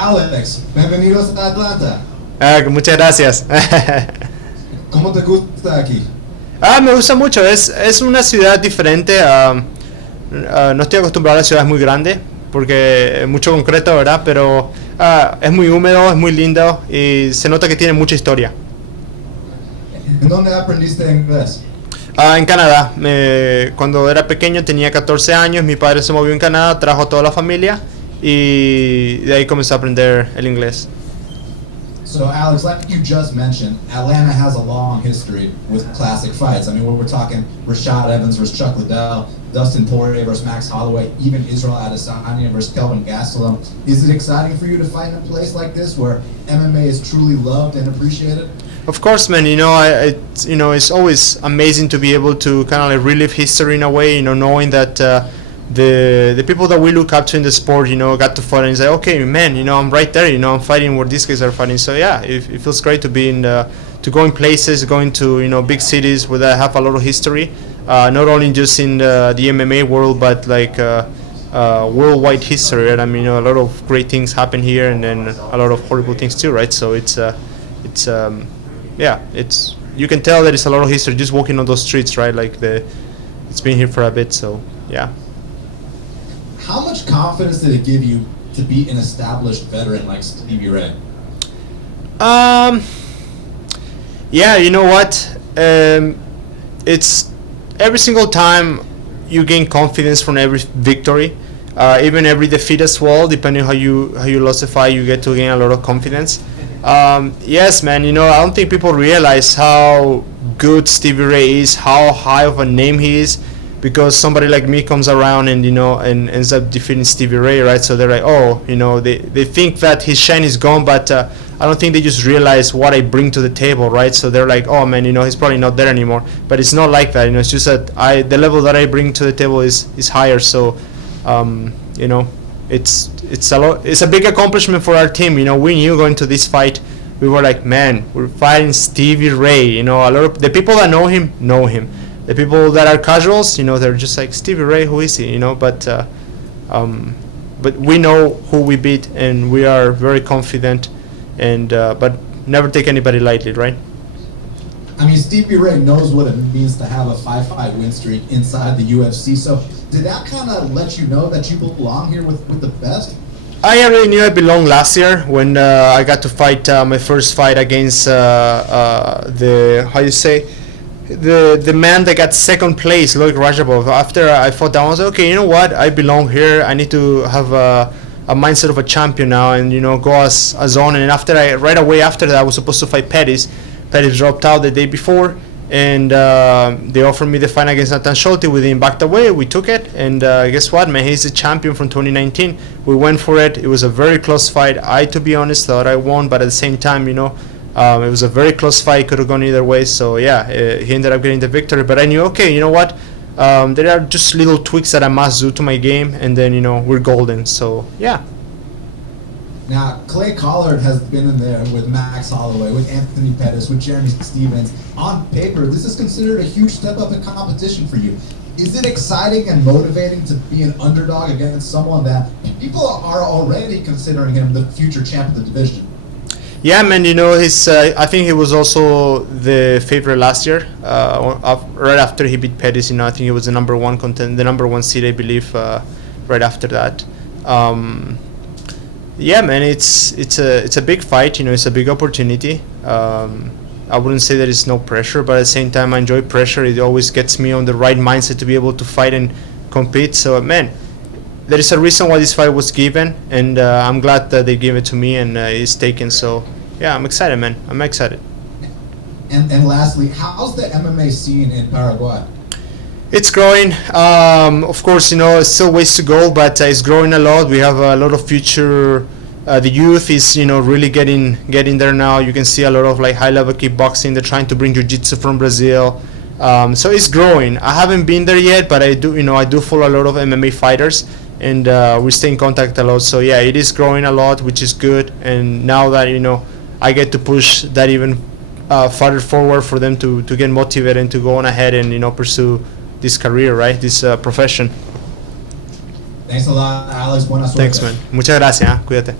Alex, bienvenidos a Atlanta. Muchas gracias. ¿Cómo te gusta aquí? Me gusta mucho, es una ciudad diferente. No estoy acostumbrado a ciudades muy grandes porque es mucho concreto, ¿verdad? Pero es muy húmedo, es muy lindo y se nota que tiene mucha historia. ¿En dónde aprendiste inglés? En Canadá, cuando era pequeño tenía 14 años, mi padre se movió en Canadá, trajo a toda la familia y de ahí comencé a aprender el inglés. So Alex, like you just mentioned, Atlanta has a long history with classic fights. I mean, when we're talking Rashad Evans versus Chuck Liddell, Dustin Poirier versus Max Holloway, even Israel Adesanya versus Kelvin Gastelum. Is it exciting for you to fight in a place like this where MMA is truly loved and appreciated? Of course, man. It's always amazing to be able to kind of like relive history in a way. Knowing that the people that we look up to in the sport, got to fight and say, okay, man, I'm right there. I'm fighting where these guys are fighting. So yeah, it feels great to be to go in places, going to big cities where they have a lot of history. Not only just in the MMA world, but like worldwide history. Right? I mean, a lot of great things happen here, and then a lot of horrible things too, right? So it's you can tell that it's a lot of history just walking on those streets, right? Like it's been here for a bit, so yeah. How much confidence did it give you to beat an established veteran like Stevie Ray? Yeah, you know what? It's every single time you gain confidence from every victory, even every defeat as well. Depending how you lost the fight, you get to gain a lot of confidence. Yes, man. I don't think people realize how good Stevie Ray is, how high of a name he is, because somebody like me comes around and and ends up defeating Stevie Ray, right? So they're like, oh, they think that his shine is gone, but I don't think they just realize what I bring to the table, right? So they're like, oh man, he's probably not there anymore. But it's not like that, it's just that the level that I bring to the table is higher. So it's a big accomplishment for our team. We knew going to this fight, we were like, man, we're fighting Stevie Ray. A lot of the people that know him know him. The people that are casuals, they're just like, Stevie Ray, who is he? But we know who we beat, and we are very confident, and but never take anybody lightly, right? I mean, Stevie Ray knows what it means to have a 5-fight win streak inside the UFC. So did that kind of let you know that you belong here with the best? I already knew I belonged last year when I got to fight my first fight against the man that got second place, Loic Rajabov. After I fought that, I was like, okay, you know what? I belong here. I need to have a mindset of a champion now, and go as on. And right away after that, I was supposed to fight Pettis. Pettis dropped out the day before, and they offered me the fight against Nathan Schulte. We didn't back away. We took it, and guess what, man? He's the champion from 2019. We went for it. It was a very close fight. To be honest, thought I won, but at the same time, it was a very close fight. Could have gone either way. So yeah, he ended up getting the victory. But I knew, okay, you know what? There are just little tweaks that I must do to my game, and then we're golden. So yeah. Now, Clay Collard has been in there with Max Holloway, with Anthony Pettis, with Jeremy Stevens. On paper, this is considered a huge step up in competition for you. Is it exciting and motivating to be an underdog against someone that people are already considering him the future champ of the division? Yeah, man. I think he was also the favorite last year. Right after he beat Pettis, I think he was the number one seed, I believe. Right after that. Yeah, man, it's a big fight. It's a big opportunity. I wouldn't say that it's no pressure, but at the same time, I enjoy pressure. It always gets me on the right mindset to be able to fight and compete. So, man, there is a reason why this fight was given, and I'm glad that they gave it to me and it's taken. So, yeah, I'm excited, man. I'm excited. And lastly, how's the MMA scene in Paraguay? It's growing. Of course, it's still ways to go, but it's growing a lot. We have a lot of future. The youth is, really getting there now. You can see a lot of like high-level kickboxing. They're trying to bring jiu-jitsu from Brazil. So it's growing. I haven't been there yet, but I do, I do follow a lot of MMA fighters, and we stay in contact a lot. So yeah, it is growing a lot, which is good. And now that I get to push that even farther forward for them to get motivated and to go on ahead and pursue this career, right? This profession. Thanks a lot, Alex. Buena suerte. Thanks, man. Muchas gracias. Cuídate.